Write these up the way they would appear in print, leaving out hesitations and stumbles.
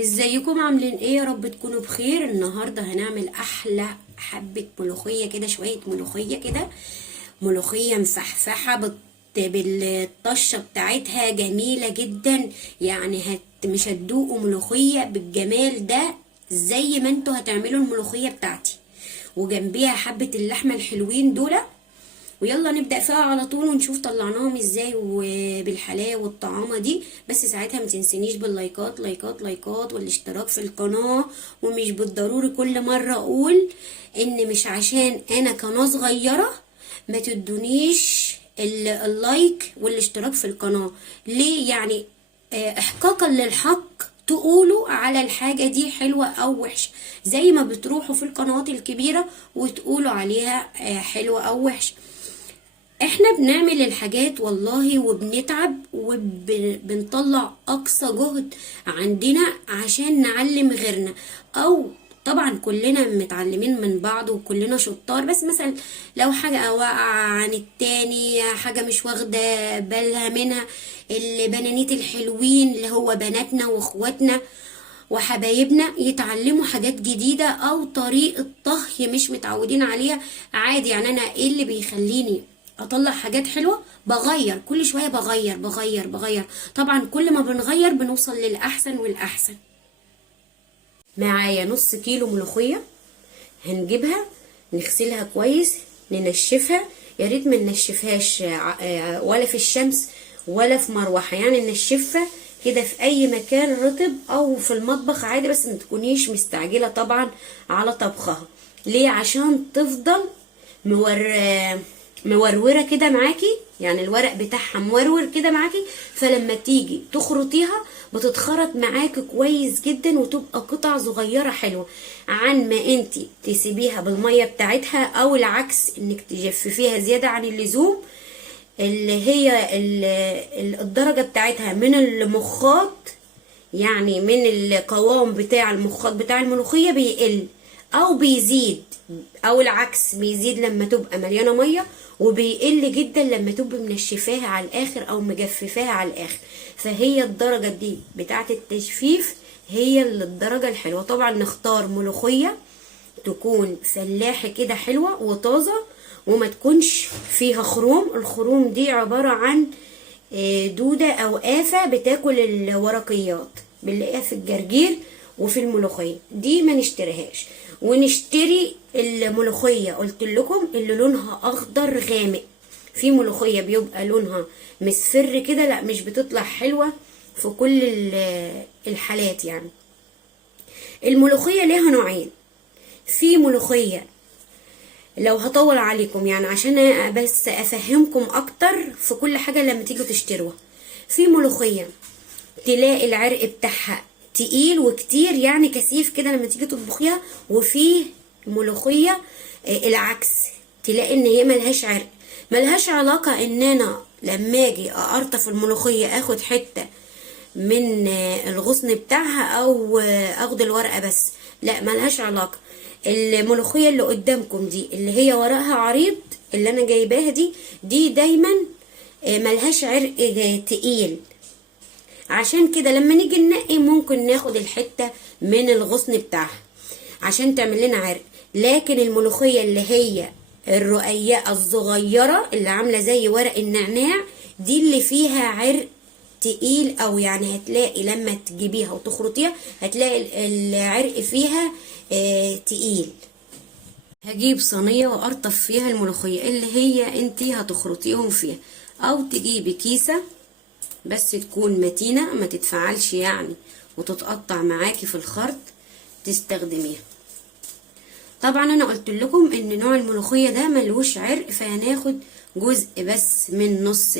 ازيكم عاملين ايه؟ يا رب تكونوا بخير. النهارده هنعمل احلى حبه ملوخيه كده، شويه ملوخيه كده، ملوخيه مفحفحه بالطشه بتاعتها جميله جدا. يعني مش هتدوقوا ملوخيه بالجمال ده زي ما انتوا هتعملوا الملوخيه بتاعتي، وجنبيها حبه اللحمه الحلوين دول. ويلا نبدأ فيها على طول ونشوف طلعناهم ازاي وبالحلاوة والطعامة دي. بس ساعتها ما تنسنيش باللايكات، لايكات لايكات، والاشتراك في القناة. ومش بالضروري كل مرة اقول ان مش عشان انا قناة صغيرة ما تدونيش اللايك والاشتراك في القناة. ليه يعني؟ احقاقا للحق تقولوا على الحاجة دي حلوة او وحشة، زي ما بتروحوا في القنوات الكبيرة وتقولوا عليها حلوة او وحشة. احنا بنعمل الحاجات والله وبنتعب وبنطلع اقصى جهد عندنا عشان نعلم غيرنا. او طبعا كلنا متعلمين من بعض وكلنا شطار، بس مثلا لو حاجة واقعة عن التاني، حاجة مش واخدة بالها منها، البنانيت الحلوين اللي هو بناتنا واخواتنا وحبايبنا يتعلموا حاجات جديدة او طريقة طهي مش متعودين عليها. عادي يعني، انا ايه اللي بيخليني اطلع حاجات حلوة؟ بغير كل شوية، بغير. طبعا كل ما بنغير بنوصل للأحسن والأحسن. معايا نص كيلو ملوخية، هنجيبها نغسلها كويس، ننشفها. يا ريت ما ننشفهاش ولا في الشمس ولا في مروحة، يعني ننشفها كده في اي مكان رطب او في المطبخ عادي، بس ما تكونيش مستعجلة طبعا على طبخها. ليه؟ عشان تفضل مورورة كده معاكي، يعني الورق بتاعها مورور كده معاكي، فلما تيجي تخرطيها بتتخرط معاكي كويس جدا وتبقى قطع صغيرة حلوة، عن ما انتي تسيبيها بالمية بتاعتها، او العكس انك تجففيها زيادة عن اللزوم. اللي هي الدرجة بتاعتها من المخاط، يعني من القوام بتاع المخاط بتاع الملوخية بيقل او بيزيد، او العكس بيزيد لما تبقى مليانة مية، وبيقل جدا لما تبقى منشفاها على الاخر او مجففاها على الاخر. فهي الدرجة دي بتاعة التجفيف هي الدرجة الحلوة. طبعا نختار ملوخية تكون فلاحي كده حلوة وطازة، وما تكونش فيها خروم. الخروم دي عبارة عن دودة او آفة بتاكل الورقيات، بنلاقيها في الجرجير وفي الملوخية دي ما نشتريهاش. ونشتري الملوخية قلت لكم اللي لونها اخضر غامق. في ملوخية بيبقى لونها مصفر كده، لا مش بتطلع حلوة في كل الحالات يعني. الملوخية ليها نوعين. في ملوخية، لو هطول عليكم يعني عشان بس افهمكم اكتر في كل حاجة لما تيجوا تشتروها، في ملوخية تلاقي العرق بتاعها تقيل وكتير، يعني كثيف كده لما تيجي تطبخيها. وفي ملوخية العكس، تلاقي ان هي ملهاش عرق. ملهاش علاقة ان انا لما اجي اقرطف الملوخية اخد حتة من الغصن بتاعها او اخد الورقة بس، لا ملهاش علاقة. الملوخية اللي قدامكم دي اللي هي ورقها عريض اللي انا جايباها دي دايما ملهاش عرق تقيل. عشان كده لما نيجي ننقي ممكن ناخد الحتة من الغصن بتاعها عشان تعمل لنا عرق. لكن الملوخية اللي هي الرقيقة الصغيرة اللي عاملة زي ورق النعناع دي اللي فيها عرق تقيل، او يعني هتلاقي لما تجيبيها وتخرطيها هتلاقي العرق فيها تقيل. هجيب صينية وارطف فيها الملوخية اللي هي انتي هتخرطيهم فيها، او تجيبي كيسة بس تكون متينة ما تتفعلش يعني وتتقطع معاكي في الخرط تستخدميها. طبعا انا قلت لكم ان نوع الملوخية ده ملوش عرق، فهناخد جزء بس من نص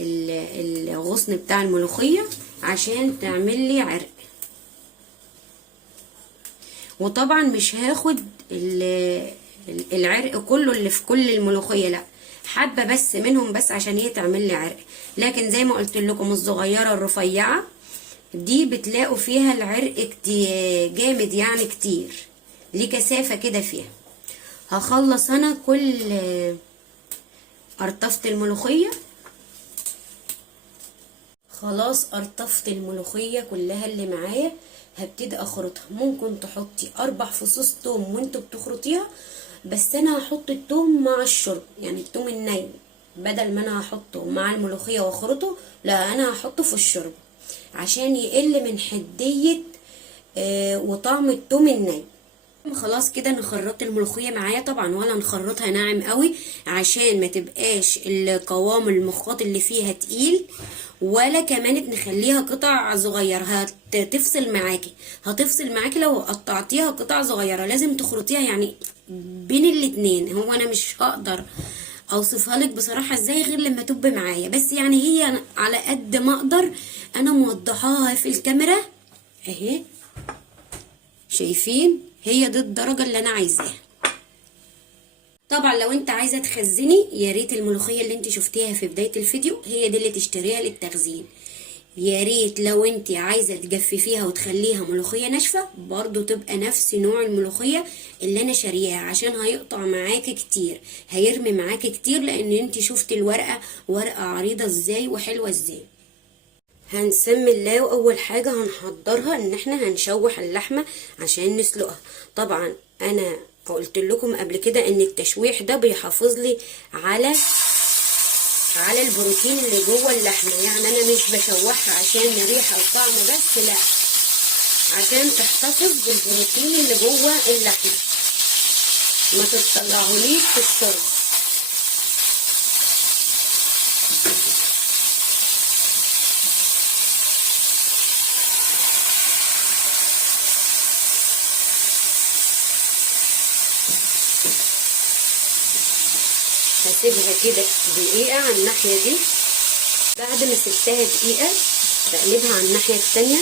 الغصن بتاع الملوخية عشان تعمل لي عرق. وطبعا مش هاخد العرق كله اللي في كل الملوخية، لا حبة بس منهم بس عشان هي تعمل لي عرق. لكن زي ما قلت لكم الصغيرة الرفيعة دي بتلاقوا فيها العرق كتير جامد، يعني كتير ليه كثافة كده فيها. هخلص انا كل قرطفة الملوخية، خلاص قرطفت الملوخية كلها اللي معايا، هبتدي اخرطها. ممكن تحطي 4 فصوص توم وانتوا بتخرطيها، بس انا هحط التوم مع الشرب، يعني التوم الني بدل ما انا هحطه مع الملوخية واخرطه، لا انا هحطه في الشرب عشان يقل من حدية وطعم التوم الني. خلاص كده انا خرطت الملوخيه معايا، طبعا ولا نخرطها ناعم قوي عشان ما تبقاش القوام المخاط اللي فيها تقيل، ولا كمان نخليها قطع صغيره هتفصل معاكي لو قطعتيها قطع صغيره. لازم تخرطيها يعني بين الاتنين. هو انا مش هقدر اوصفها لك بصراحه ازاي غير لما تبقى معايا، بس يعني هي على قد ما اقدر انا موضحاها في الكاميرا اهي. شايفين؟ هي دي الدرجة اللي انا عايزاها. طبعا لو انت عايزة تخزني، يا ريت الملوخية اللي انت شفتيها في بداية الفيديو هي دي اللي تشتريها للتخزين. يا ريت لو انت عايزة تجففيها وتخليها ملوخية ناشفة، برضو تبقى نفس نوع الملوخية اللي انا شارياها، عشان هيقطع معاكي كتير، هيرمي معاكي كتير، لان انت شفتي الورقة ورقة عريضة ازاي وحلوة ازاي. هنسمي الله، واول حاجه هنحضرها ان احنا هنشوح اللحمه عشان نسلقها. طبعا انا قلت لكم قبل كده ان التشويح ده بيحافظ لي على البروتين اللي جوه اللحمه، يعني انا مش بشوحها عشان الريحه والطعم بس، لا، عشان تحتفظ بالبروتين اللي جوه اللحمه، ما تطلعهوليش في الشرب. هسيبها كده دقيقة على الناحية دي. بعد ما سبتها دقيقة بقلبها على الناحية التانية.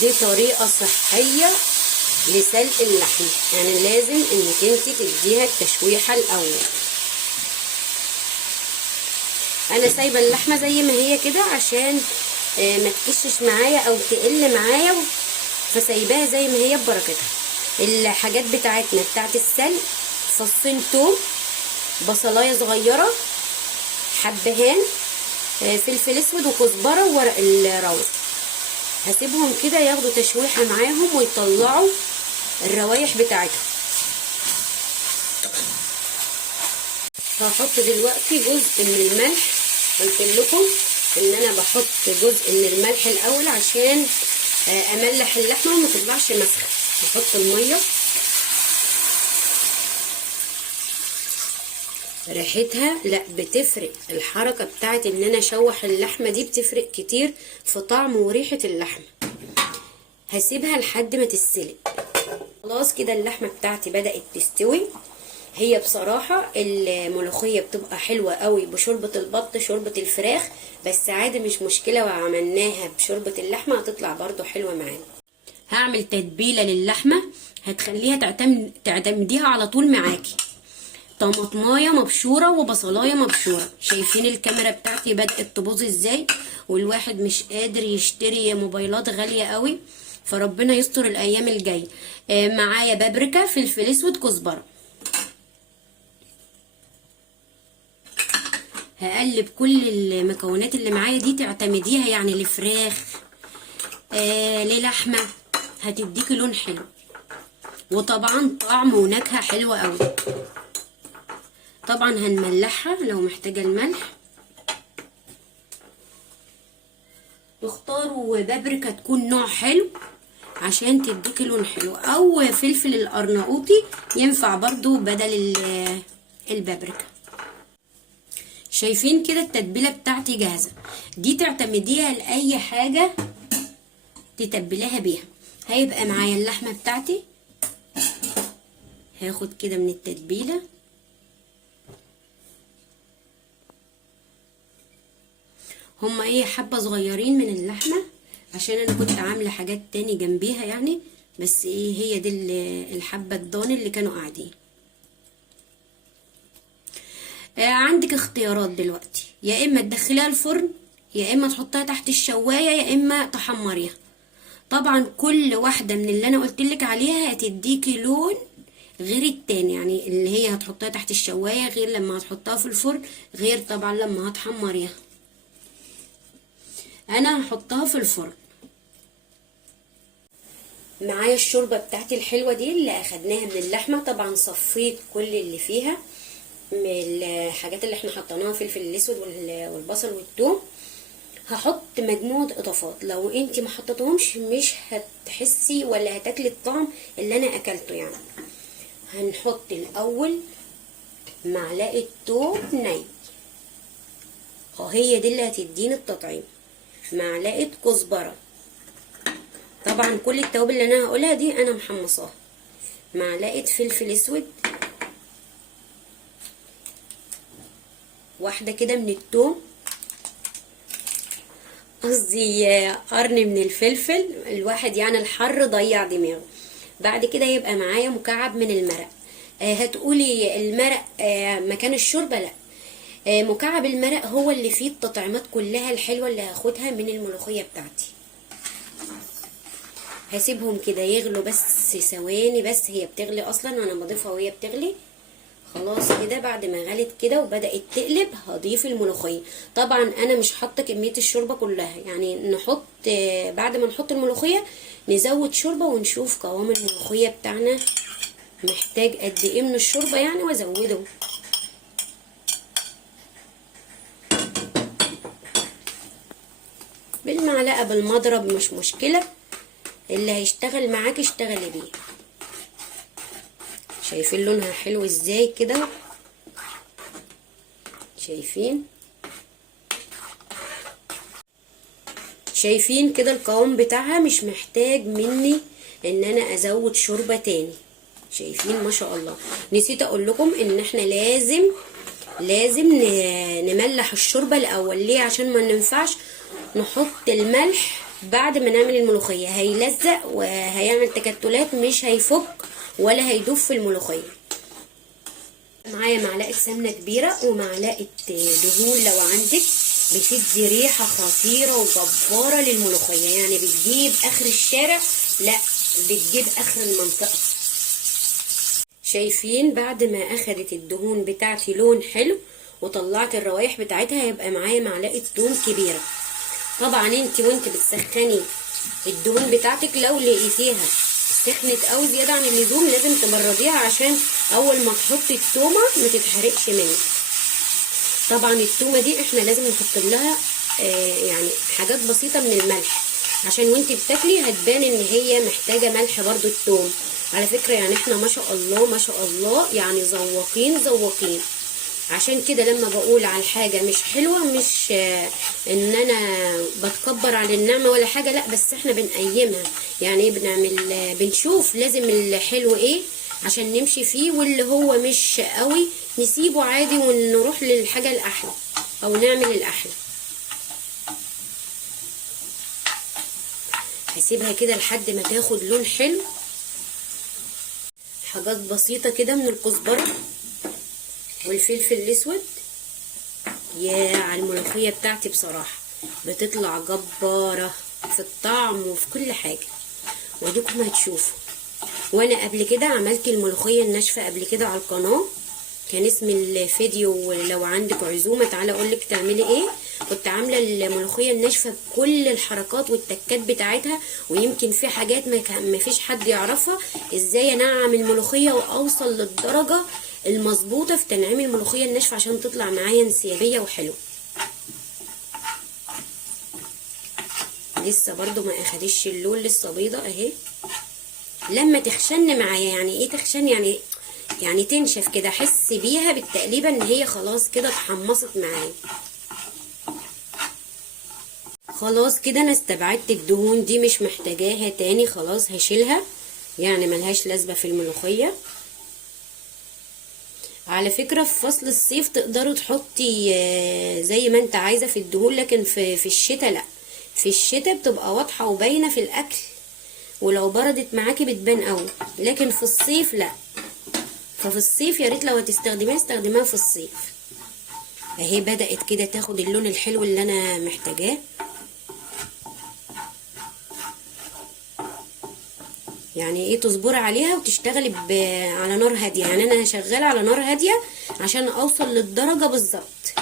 دي طريقة صحية لسلق اللحمة، يعني لازم انك انت تديها التشويحة الاول. انا سايبة اللحمة زي ما هي كده عشان ما تكشش معايا او تقل معايا، فسايباها زي ما هي ببركتها. الحاجات بتاعتنا بتاعت السلق: فصين توم، بصلايه صغيره، حبهان، فلفل اسود وكزبره وورق الراوس. هسيبهم كده ياخدوا تشويحه معاهم ويطلعوا الروايح بتاعتهم. هحط دلوقتي جزء من الملح. قلت لكم ان انا بحط جزء من الملح الاول عشان املح اللحمه وما تطلعش مسخه. هحط الميه، ريحتها لا بتفرق، الحركه بتاعت ان انا اشوح اللحمه دي بتفرق كتير في طعم وريحه اللحمه. هسيبها لحد ما تتسلق. خلاص كده اللحمه بتاعتي بدات تستوي. هي بصراحه الملوخيه بتبقى حلوه قوي بشوربه البط، شوربه الفراخ، بس عادي مش مشكله، وعملناها بشوربه اللحمه هتطلع برضو حلوه معانا. هعمل تتبيله للحمه هتخليها تعتمديها على طول معاكي. طماطمايه مبشوره وبصلايه مبشوره. شايفين الكاميرا بتاعتي بدات تبوظ ازاي؟ والواحد مش قادر يشتري موبايلات غاليه قوي، فربنا يستر الايام الجايه. معايا بابريكا، فلفل اسود، كزبره. هقلب كل المكونات اللي معايا دي تعتمديها، يعني لفراخ للحمه، هتديكي لون حلو وطبعا طعم ونكهه حلوه قوي. طبعا هنملحها لو محتاجه الملح. تختاروا بابريكا تكون نوع حلو عشان تديكي لون حلو، او فلفل القرناطي ينفع برضو بدل البابريكا. شايفين كده التتبيله بتاعتي جاهزه. دي تعتمديها لاي حاجه تتبليها بيها. هيبقى معايا اللحمه بتاعتي، هاخد كده من التتبيله هما ايه حبه صغيرين من اللحمه، عشان انا كنت عامله حاجات تاني جنبيها يعني، بس ايه هي دي الحبه الضاني اللي كانوا قاعدين. عندك اختيارات دلوقتي، يا اما تدخليها الفرن، يا اما تحطها تحت الشوايه، يا اما تحمريها. طبعا كل واحده من اللي انا قلتلك عليها هتديكي لون غير التاني، يعني اللي هي هتحطها تحت الشواية غير لما هتحطها في الفرن، غير طبعا لما هتحمريها. انا هحطها في الفرن. معايا الشوربه بتاعتي الحلوه دي اللي اخدناها من اللحمه، طبعا صفيت كل اللي فيها من الحاجات اللي احنا حطيناها، فلفل الاسود والبصل والثوم. هحط مجموعه اضافات، لو انتي ما حطيتهمش مش هتحسي ولا هتاكلي الطعم اللي انا اكلته يعني. هنحط الاول معلقه ثوم ني، هي دي اللي هتديني التطعيم. معلقه كزبره، طبعا كل التوابل اللي انا هقولها دي انا محمصاها. معلقه فلفل اسود، واحده كده من الثوم، قصدي قرن من الفلفل الواحد، يعني الحر ضيع دماغه. بعد كده يبقى معايا مكعب من المرق. هتقولي المرق مكان الشوربه؟ لا، مكعب المرق هو اللي فيه التطعيمات كلها الحلوه اللي هاخدها من الملوخيه بتاعتي. هسيبهم كده يغلوا بس ثواني، بس هي بتغلي اصلا، انا بضيفها وهي بتغلي. خلاص كده بعد ما غلت كده وبدأت تقلب هضيف الملوخية. طبعا انا مش حاطه كمية الشوربة كلها، يعني نحط بعد ما نحط الملوخية نزود شوربة ونشوف قوام الملوخية بتاعنا محتاج قد ايه من الشوربة يعني، وازوده. بالمعلقة بالمضرب مش مشكلة، اللي هيشتغل معاك اشتغلي بيه. شايفين لونها حلو ازاي كده؟ شايفين كده القوام بتاعها مش محتاج مني ان انا ازود شوربة تاني. شايفين ما شاء الله. نسيت اقول لكم ان احنا لازم نملح الشوربة الاول. ليه؟ عشان ما ننفعش نحط الملح بعد ما نعمل الملوخية، هيلزق وهيعمل تكتلات، مش هيفك ولا هيدوب في الملوخية. معايا معلقة سمنة كبيرة ومعلقة دهون لو عندك، بتدي ريحة خطيرة وجبارة للملوخية، يعني بتجيب اخر الشارع، لا بتجيب اخر المنطقة. شايفين بعد ما اخدت الدهون بتاعتي لون حلو وطلعت الروايح بتاعتها، هيبقى معايا معلقة ثوم كبيرة. طبعا انت وانت بتسخني الدهون بتاعتك لو لقيتيها سخنت قوي زياده عن اللزوم لازم تبرديها، عشان اول ما تحطي التومه ما تتحرقش منك. طبعا التومه دي احنا لازم نحط لها يعني حاجات بسيطه من الملح، عشان وانت بتاكلي هتبان ان هي محتاجه ملح برضو التوم. على فكره يعني احنا ما شاء الله ما شاء الله يعني ذواقين. عشان كده لما بقول على الحاجة مش حلوة، مش ان انا بتكبر على النعمة ولا حاجة، لا، بس احنا بنقيمها، يعني بنشوف لازم الحلو ايه عشان نمشي فيه، واللي هو مش قوي نسيبه عادي ونروح للحاجة الاحلى او نعمل الاحلى. هسيبها كده لحد ما تاخد لون حلو. حاجات بسيطة كده من الكزبرة والفلفل الاسود. يا على الملوخيه بتاعتي بصراحه بتطلع جباره في الطعم وفي كل حاجه، وديكم هتشوفوا. وانا قبل كده عملت الملوخيه الناشفه قبل كده على القناه، كان اسم الفيديو لو عندك عزومه تعالى اقولك تعملي ايه. كنت عامله الملوخيه الناشفه بكل الحركات والتكات بتاعتها، ويمكن في حاجات ما فيش حد يعرفها، ازاي انعم الملوخيه واوصل للدرجه المظبوطه في تنعيم الملوخيه الناشفه عشان تطلع معايا انسيابيه وحلوه. لسه برضو ما اخدش اللون، لسه بيضه اهي. لما تخشن معايا، يعني ايه تخشن؟ يعني تنشف كده، احس بيها بالتقليبه ان هي خلاص كده اتحمصت معايا. خلاص كده انا استبعدت الدهون دي، مش محتاجاها تاني، خلاص هشيلها، يعني ملهاش لازمه في الملوخيه. على فكرة في فصل الصيف تقدروا تحطي زي ما انت عايزة في الدهون، لكن في الشتاء لا، في الشتاء بتبقى واضحة وباينة في الاكل، ولو بردت معاكي بتبان قوي، لكن في الصيف لا. ففي الصيف يا ريت لو هتستخدميها استخدميها في الصيف. اهي بدأت كده تاخد اللون الحلو اللي انا محتاجاه. يعني ايه تصبري عليها وتشتغلي على نار هاديه. يعني انا شغاله على نار هاديه عشان اوصل للدرجه بالظبط.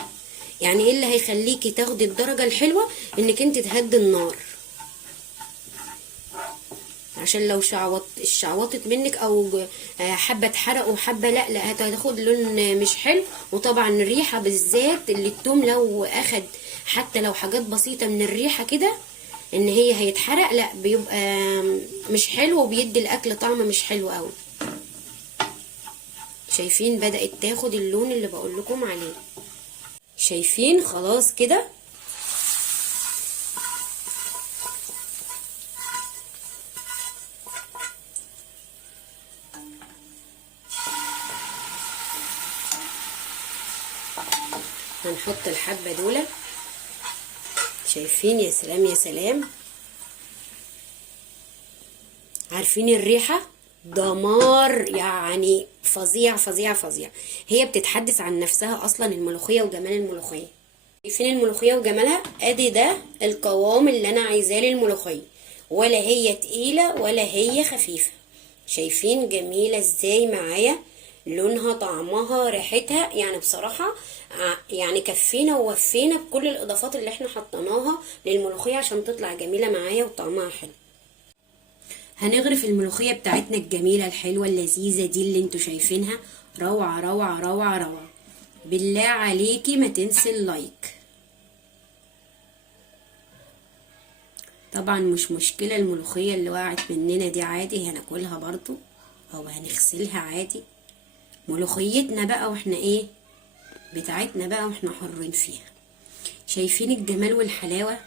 يعني ايه اللي هيخليكي تاخدي الدرجه الحلوه؟ انك انت تهدي النار، عشان لو شعوطت منك او حبه اتحرق وحبه لا هتاخد لون مش حلو. وطبعا الريحه بالذات اللي التوم لو اخد حتى لو حاجات بسيطه من الريحه كده ان هي هيتحرق، لا بيبقى مش حلو وبيدي الاكل طعم مش حلو قوي. شايفين بدأت تاخد اللون اللي بقول لكم عليه؟ شايفين؟ خلاص كده. هنحط الحبة دول. شايفين؟ يا سلام يا سلام. عارفين الريحة؟ دمار يعني، فظيع فظيع فظيع. هي بتتحدث عن نفسها اصلا الملوخية وجمال الملوخية. شايفين الملوخية وجمالها؟ ادي ده القوام اللي انا عايزاه للملوخية، ولا هي تقيلة ولا هي خفيفة. شايفين جميلة ازاي معايا؟ لونها، طعمها، ريحتها، يعني بصراحة يعني كفينا ووفينا بكل الاضافات اللي احنا حطيناها للملوخية عشان تطلع جميلة معايا وطعمها حلو. هنغرف الملوخية بتاعتنا الجميلة الحلوة اللذيذة دي اللي انتوا شايفينها. روعة روعة روعة روعة. بالله عليكي ما تنسي اللايك. طبعا مش مشكلة الملوخية اللي وقعت مننا دي، عادي هناكلها برضو او هنغسلها عادي. ملوخيتنا بقى واحنا ايه بتاعتنا بقى واحنا حرين فيها. شايفين الجمال والحلاوة؟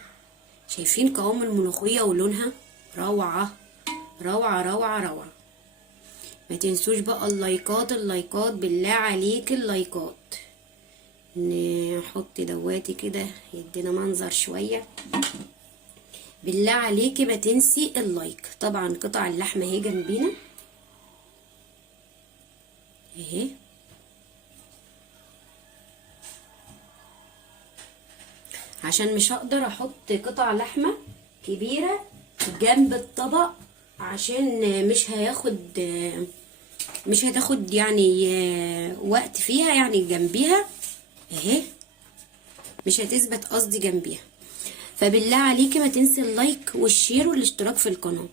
شايفين قوام الملوخية ولونها؟ روعة روعة روعة روعة. ما تنسوش بقى اللايكات اللايكات، بالله عليك اللايكات. نحط دواتي كده يدينا منظر شوية. بالله عليكي ما تنسي اللايك. طبعا قطع اللحمة اهي جنبينا اهي. عشان مش هقدر احط قطع لحمة كبيرة جنب الطبق عشان مش هتاخد يعني وقت فيها، يعني جنبيها اهي مش هتثبت قصدي جنبيها. فبالله عليكي ما تنسي اللايك والشير والاشتراك في القناة.